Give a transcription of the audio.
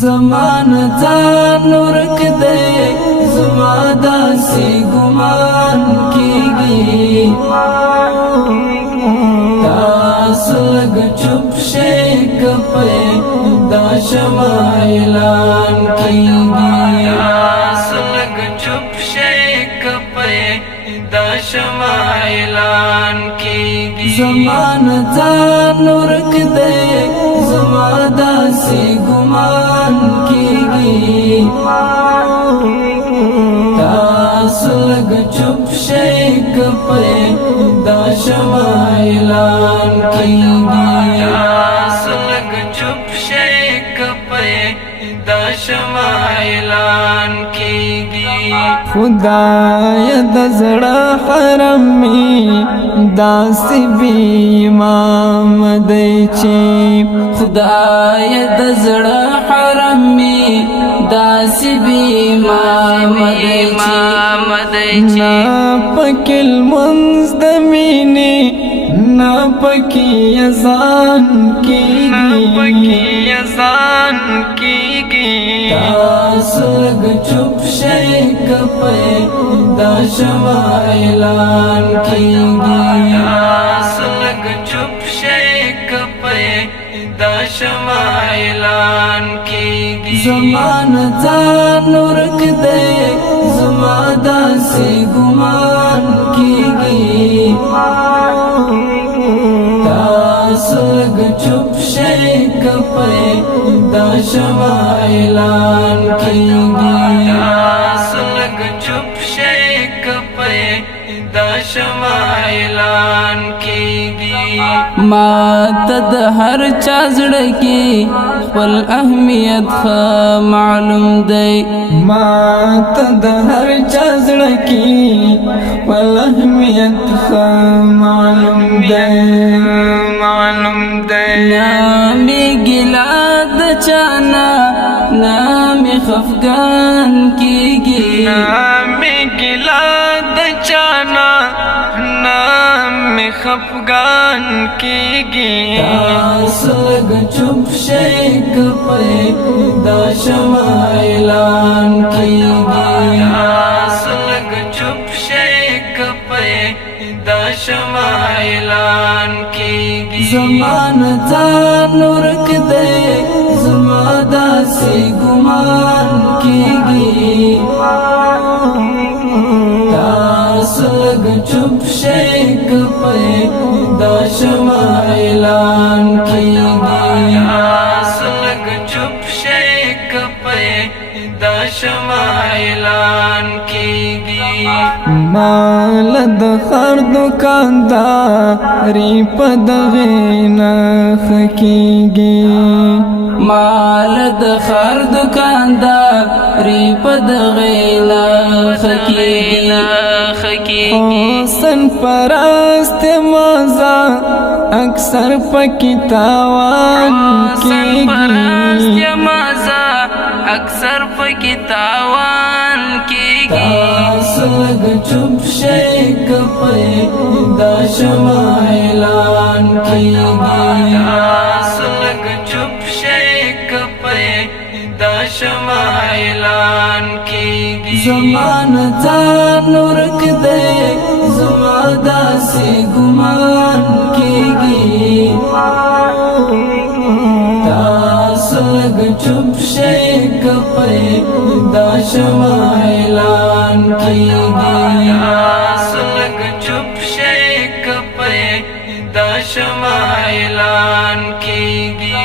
زمان ځان ورک دی زما داسې ګمان کیږي تاسو لږ چوپ شئ که په دا شمع اعلان کیږي تاسو لږ چوپ شئ که په دا شمع اعلان کیږي زمان ځان ورک دی زما داسې ګمان کیږي تاسو لږ چوپ شئ که په دا شمع اعلان کیږي تاسو لږ چوپ شئ که په دا شمع اعلان کیږي خدای د زړه حرم می داسې بی امام دی چې خدای د زړه حرم می داسې بی امام دی چې نا پکې لمونځ د مینې نا پکې اذان کیږي تاسو لږ چوپ شئ که په دا شمع اعلان کیږي تاسو لږ چوپ شئ که په دا شمع اعلان کیږي زمان ځان ورک دی زما داسې ګمان کیږي تاسو لږ چوپ شئ که په دا شمع اعلان کیږي تاسو لږ چوپ شئ که په دا شمع اعلان کیږي ما ته د هر چا زړه کې خپل اهمیت معلوم دی ما ته د هر چا زړه کې خپل اهمیت معلوم دی نامې ګیله د چانا نامې خفګان کیږي نامې ګیله د چانا نامې خفګان کیږي تاسو لږ چوپ شئ که په دا شمع اعلان کیږي تاسو لږ چوپ شئ که په دا شمع اعلان کیږي زمان ځان ورک دی زما داسې ګمان کیږي تاسو لږ چوپ شئ که په دا شمع اعلان کیږي تاسو لږ چوپ شئ که په دا شمع اعلان کیږي مال د خر دکانداري په دغې نښه کیږي مال د خر دکانداري په دغې نښه کیږي حسن پرست مزه اکثر پکې تاوان کیږي اکثر پکې تاوان کیږي تاسو لږ چوپ شئ که په دا شمع اعلان کیږي تاسو لږ چوپ شئ که په دا شمع اعلان کیږي زمان ځان ورک دی زما داسې ګمان کیږي تاسو لږ چوپ شئ که په دا شمع اعلان کیږي تاسو لږ چوپ شئ که په دا شمع اعلان کیږي